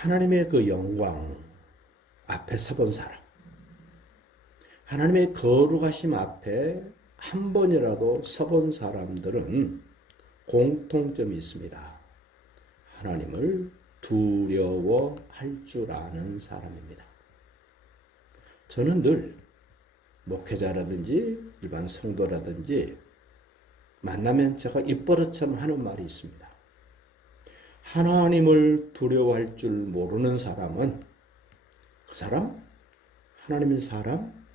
하나님의 그 영광 앞에 서본 사람, 하나님의 거룩하심 앞에 한 번이라도 서본 사람들은 공통점이 있습니다. 하나님을 두려워할 줄 아는 사람입니다. 저는 늘 목회자라든지 일반 성도라든지 만나면 제가 입버릇처럼 하는 말이 있습니다. 하나님을 두려워할 줄 모르는 사람은 그 사람 하나님의 사람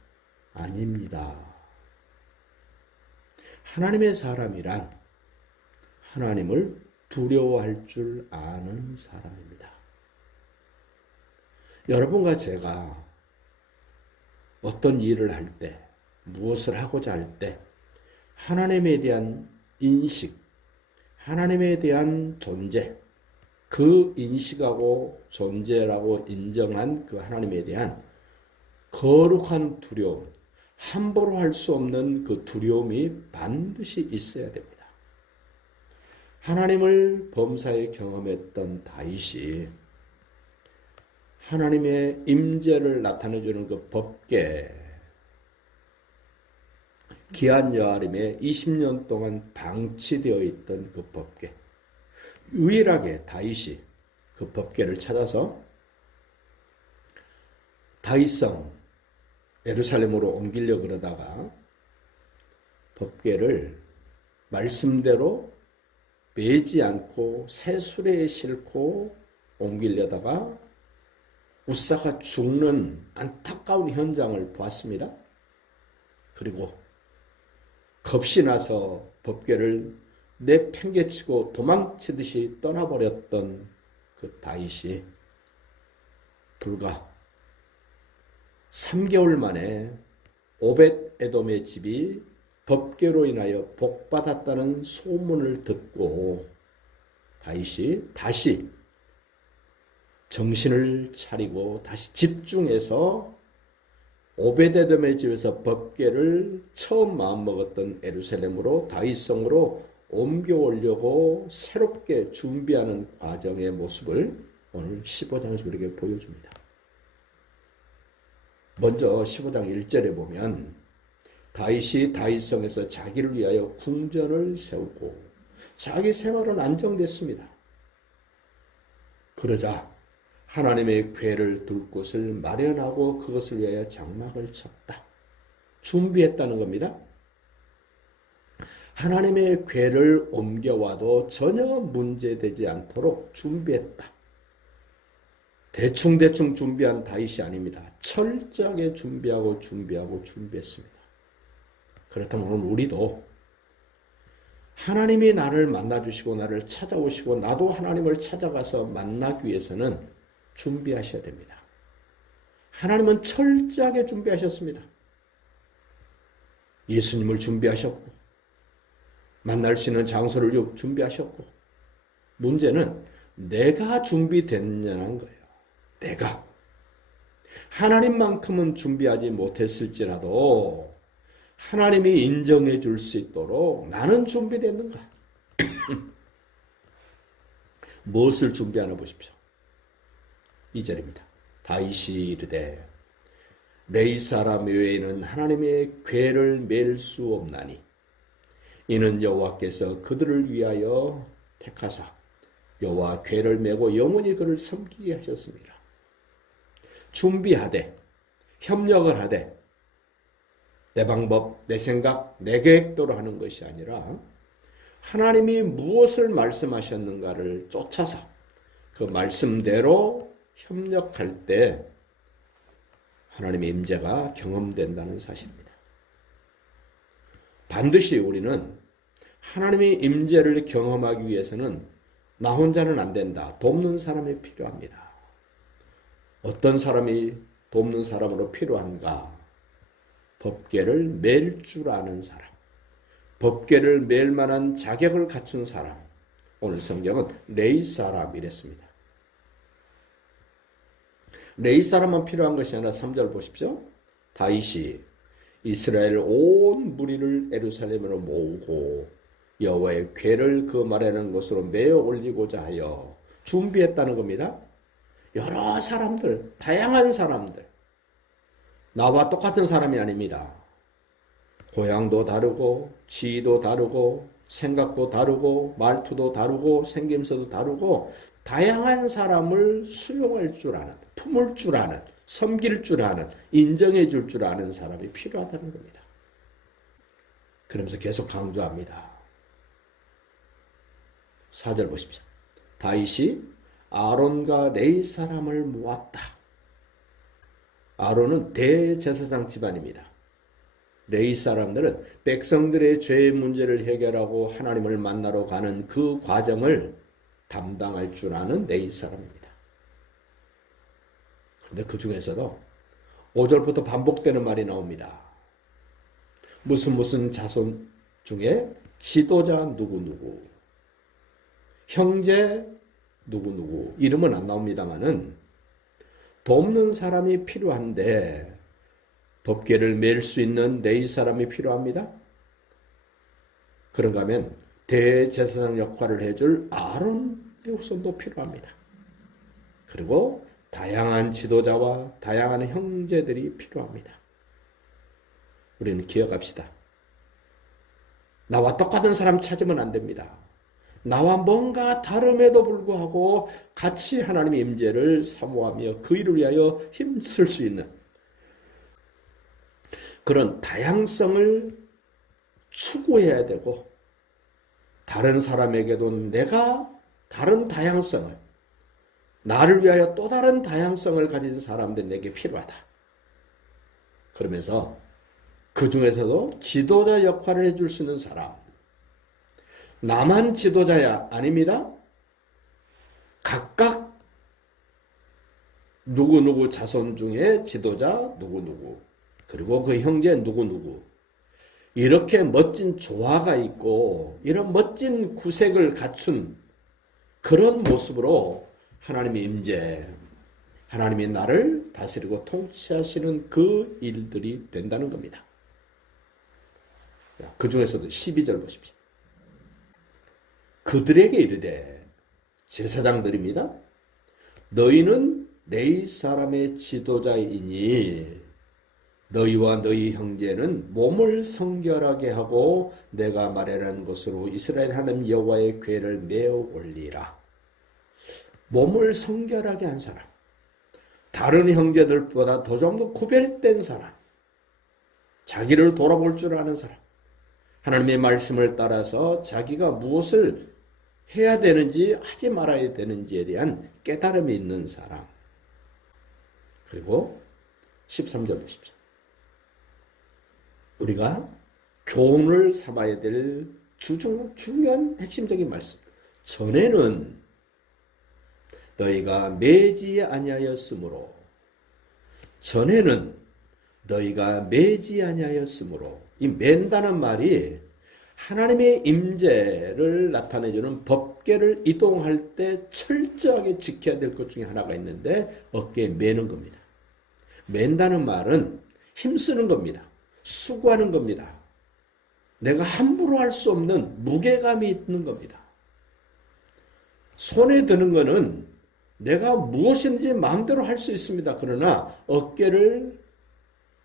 아닙니다. 하나님의 사람이란 하나님을 두려워할 줄 아는 사람입니다. 여러분과 제가 어떤 일을 할 때, 무엇을 하고자 할 때 하나님에 대한 인식, 하나님에 대한 존재, 그 인식하고 존재라고 인정한 그 하나님에 대한 거룩한 두려움, 함부로 할 수 없는 그 두려움이 반드시 있어야 됩니다. 하나님을 범사에 경험했던 다윗이 하나님의 임재를 나타내주는 그 법궤, 기한 여아림에 20년 동안 방치되어 있던 그 법궤, 유일하게 다윗이 그 법궤를 찾아서 다윗성 예루살렘으로 옮기려고 그러다가 법궤를 말씀대로 매지 않고 새 수레에 싣고 옮기려다가 우사가 죽는 안타까운 현장을 보았습니다. 그리고 겁이 나서 법궤를 내팽개치고 도망치듯이 떠나버렸던 그 다윗이 불과 3개월 만에 오벳 에돔의 집이 법궤로 인하여 복받았다는 소문을 듣고 다윗이 다시 정신을 차리고 다시 집중해서 오벳 에돔의 집에서 법궤를 처음 마음먹었던 예루살렘으로 다윗성으로 옮겨오려고 새롭게 준비하는 과정의 모습을 오늘 15장에서 우리에게 보여줍니다. 먼저 15장 1절에 보면 다윗이 다윗성에서 자기를 위하여 궁전을 세우고 자기 생활은 안정됐습니다. 그러자 하나님의 궤를 둘 곳을 마련하고 그것을 위하여 장막을 쳤다. 준비했다는 겁니다. 하나님의 궤를 옮겨와도 전혀 문제되지 않도록 준비했다. 대충 준비한 다윗이 아닙니다. 철저하게 준비했습니다. 그렇다면 오늘 우리도 하나님이 나를 만나주시고 나를 찾아오시고 나도 하나님을 찾아가서 만나기 위해서는 준비하셔야 됩니다. 하나님은 철저하게 준비하셨습니다. 예수님을 준비하셨고 만날 수 있는 장소를 준비하셨고 문제는 내가 준비됐냐는 거예요. 내가 하나님만큼은 준비하지 못했을지라도 하나님이 인정해 줄 수 있도록 나는 준비됐는가? 무엇을 준비하나 보십시오. 2절입니다. 다윗이 이르되 레위 사람 외에는 하나님의 궤를 맬 수 없나니 이는 여호와께서 그들을 위하여 택하사 여호와 궤를 메고 영원히 그를 섬기게 하셨습니다. 준비하되 협력을 하되 내 방법, 내 생각, 내 계획대로 하는 것이 아니라 하나님이 무엇을 말씀하셨는가를 쫓아서 그 말씀대로 협력할 때 하나님의 임재가 경험된다는 사실입니다. 반드시 우리는 하나님의 임재를 경험하기 위해서는 나 혼자는 안 된다. 돕는 사람이 필요합니다. 어떤 사람이 돕는 사람으로 필요한가? 법궤를 맬 줄 아는 사람, 법궤를 맬 만한 자격을 갖춘 사람. 오늘 성경은 레위 사람이랬습니다. 레위 사람만 필요한 것이 아니라 3절 보십시오. 다윗이 이스라엘 온 무리를 예루살렘으로 모으고 여호와의 궤를 그 말하는 곳으로 메어 올리고자 하여 준비했다는 겁니다. 여러 사람들, 다양한 사람들, 나와 똑같은 사람이 아닙니다. 고향도 다르고, 지위도 다르고, 생각도 다르고, 말투도 다르고, 생김새도 다르고, 다양한 사람을 수용할 줄 아는, 품을 줄 아는, 섬길 줄 아는, 인정해 줄 줄 아는 사람이 필요하다는 겁니다. 그러면서 계속 강조합니다. 4절 보십시오. 다윗이 아론과 레위 사람을 모았다. 아론은 대제사장 집안입니다. 레위 사람들은 백성들의 죄의 문제를 해결하고 하나님을 만나러 가는 그 과정을 담당할 줄 아는 레위 사람입니다. 그런데 그 중에서도 5절부터 반복되는 말이 나옵니다. 무슨 자손 중에 지도자 누구누구, 형제 누구누구, 이름은 안 나옵니다만은 돕는 사람이 필요한데 법궤를 맬 수 있는 레위 사람이 필요합니다. 그런가 하면 대제사장 역할을 해줄 아론의 후손도 필요합니다. 그리고 다양한 지도자와 다양한 형제들이 필요합니다. 우리는 기억합시다. 나와 똑같은 사람 찾으면 안 됩니다. 나와 뭔가 다름에도 불구하고 같이 하나님의 임재를 사모하며 그 일을 위하여 힘쓸 수 있는 그런 다양성을 추구해야 되고, 다른 사람에게도 내가 다른 다양성을, 나를 위하여 또 다른 다양성을 가진 사람들이 내게 필요하다. 그러면서 그 중에서도 지도자 역할을 해줄 수 있는 사람, 나만 지도자야 아닙니다. 각각 누구누구 자손 중에 지도자 누구누구, 그리고 그 형제 누구누구, 이렇게 멋진 조화가 있고 이런 멋진 구색을 갖춘 그런 모습으로 하나님의 임재, 하나님이 나를 다스리고 통치하시는 그 일들이 된다는 겁니다. 그 중에서도 12절 보십시오. 그들에게 이르되, 제사장들입니다. 너희는 레위 사람의 지도자이니 너희와 너희 형제는 몸을 성결하게 하고 내가 말하는 것으로 이스라엘 하나님 여호와의 궤를 메어 올리라. 몸을 성결하게 한 사람, 다른 형제들보다 더 좀 더 구별된 사람, 자기를 돌아볼 줄 아는 사람, 하나님의 말씀을 따라서 자기가 무엇을 해야 되는지 하지 말아야 되는지에 대한 깨달음이 있는 사람. 그리고 13절 보십시오. 우리가 교훈을 삼아야 될 중요한 핵심적인 말씀. 전에는 너희가 매지 아니하였으므로, 전에는 너희가 매지 아니하였으므로, 이 맨다는 말이 하나님의 임재를 나타내주는 법궤를 이동할 때 철저하게 지켜야 될 것 중에 하나가 있는데 어깨에 매는 겁니다. 맨다는 말은 힘쓰는 겁니다. 수고하는 겁니다. 내가 함부로 할 수 없는 무게감이 있는 겁니다. 손에 드는 거는 내가 무엇인지 마음대로 할 수 있습니다. 그러나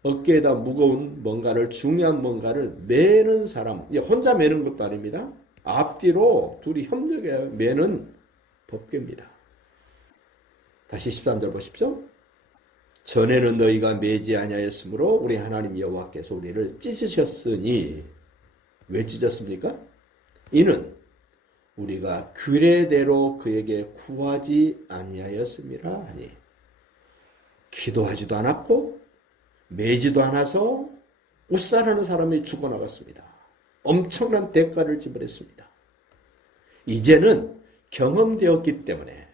어깨에다 무거운 뭔가를, 중요한 뭔가를 매는 사람, 혼자 매는 것도 아닙니다. 앞뒤로 둘이 협력해 매는 법궤입니다. 다시 13절 보십시오. 전에는 너희가 매지 아니하였으므로 우리 하나님 여호와께서 우리를 찢으셨으니, 왜 찢었습니까? 이는 우리가 규례대로 그에게 구하지 아니하였음이라 하니, 기도하지도 않았고 매지도 않아서 웃살하는 사람이 죽어나갔습니다. 엄청난 대가를 지불했습니다. 이제는 경험되었기 때문에,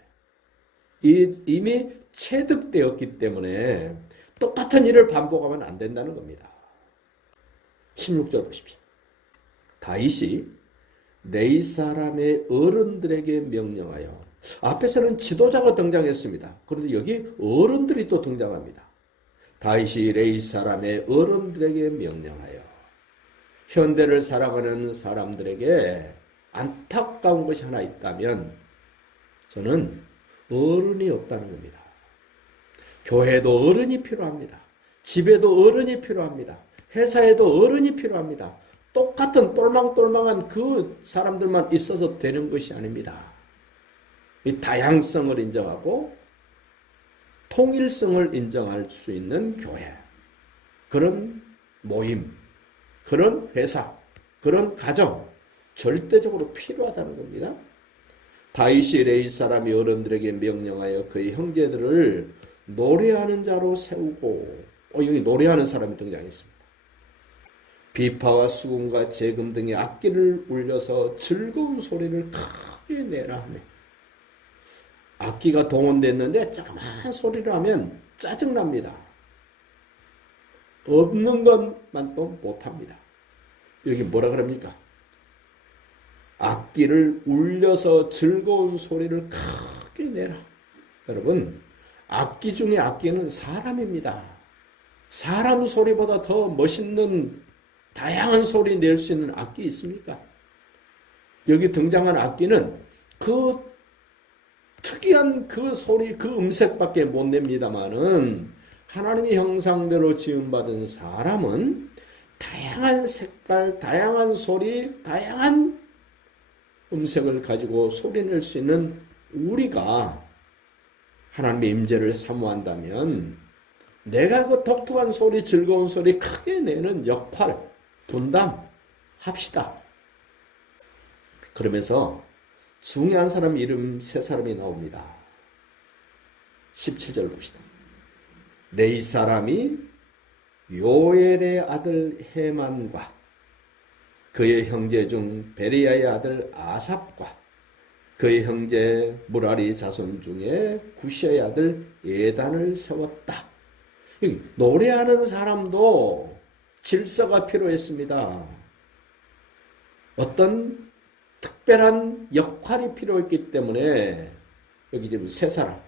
이미 체득되었기 때문에 똑같은 일을 반복하면 안 된다는 겁니다. 16절 보십시오. 다윗이 레위 사람의 어른들에게 명령하여, 앞에서는 지도자가 등장했습니다. 그런데 여기 어른들이 또 등장합니다. 다윗이 레위 사람의 어른들에게 명령하여, 현대를 살아가는 사람들에게 안타까운 것이 하나 있다면 저는 어른이 없다는 겁니다. 교회도 어른이 필요합니다. 집에도 어른이 필요합니다. 회사에도 어른이 필요합니다. 똑같은 똘망똘망한 그 사람들만 있어서 되는 것이 아닙니다. 이 다양성을 인정하고 통일성을 인정할 수 있는 교회, 그런 모임, 그런 회사, 그런 가정 절대적으로 필요하다는 겁니다. 다윗이 레위 사람이 어른들에게 명령하여 그의 형제들을 노래하는 자로 세우고, 여기 노래하는 사람이 등장했습니다. 비파와 수금과 재금 등의 악기를 울려서 즐거운 소리를 크게 내라 하며, 악기가 동원됐는데 조그만 소리를 하면 짜증납니다. 없는 것만 또 못합니다. 여기 뭐라 그럽니까? 악기를 울려서 즐거운 소리를 크게 내라. 여러분, 악기 중에 악기는 사람입니다. 사람 소리보다 더 멋있는 다양한 소리 낼 수 있는 악기 있습니까? 여기 등장한 악기는 그 특이한 그 소리, 그 음색밖에 못 냅니다만은 하나님의 형상대로 지음받은 사람은 다양한 색깔, 다양한 소리, 다양한 음색을 가지고 소리낼 수 있는 우리가 하나님의 임재를 사모한다면 내가 그 독특한 소리, 즐거운 소리 크게 내는 역할, 분담합시다. 그러면서 중요한 사람 이름 세 사람이 나옵니다. 17절 봅시다. 레위 사람이 요엘의 아들 헤만과 그의 형제 중 베리야의 아들 아삽과 그의 형제 무라리 자손 중에 구시아의 아들 예단을 세웠다. 노래하는 사람도 질서가 필요했습니다. 어떤 특별한 역할이 필요했기 때문에 여기 지금 세 사람,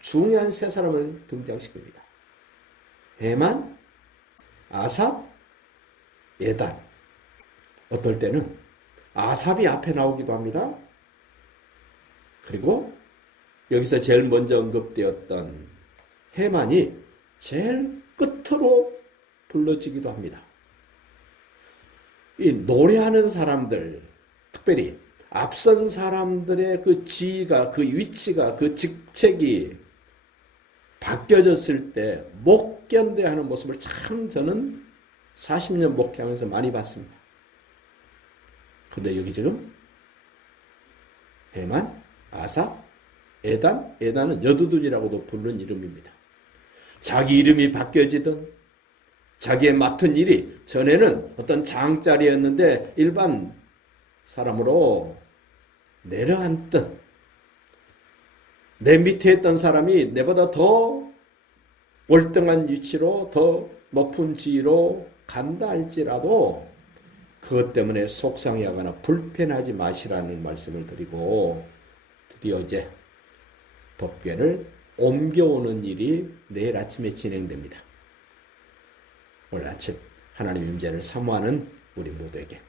중요한 세 사람을 등장시킵니다. 헤만, 아삽, 예단. 어떨 때는 아삽이 앞에 나오기도 합니다. 그리고 여기서 제일 먼저 언급되었던 헤만이 제일 끝으로 불러지기도 합니다. 이 노래하는 사람들, 특별히 앞선 사람들의 그 지위가, 그 위치가, 그 직책이 바뀌어졌을 때 목견대하는 모습을 참 저는 40년 목회하면서 많이 봤습니다. 근데 여기 지금 헤만, 아삽, 에단, 에단은 여두둔이라고도 부르는 이름입니다. 자기 이름이 바뀌어지든 자기의 맡은 일이 전에는 어떤 장자리였는데 일반 사람으로 내려앉든 내 밑에 있던 사람이 내보다 더 월등한 위치로 더 높은 지위로 간다 할지라도 그것 때문에 속상해하거나 불편하지 마시라는 말씀을 드리고 드디어 이제 법궤를 옮겨오는 일이 내일 아침에 진행됩니다. 오늘 아침 하나님의 임재를 사모하는 우리 모두에게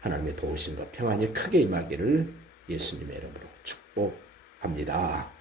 하나님의 도우심과 평안이 크게 임하기를 예수님의 이름으로 축복합니다.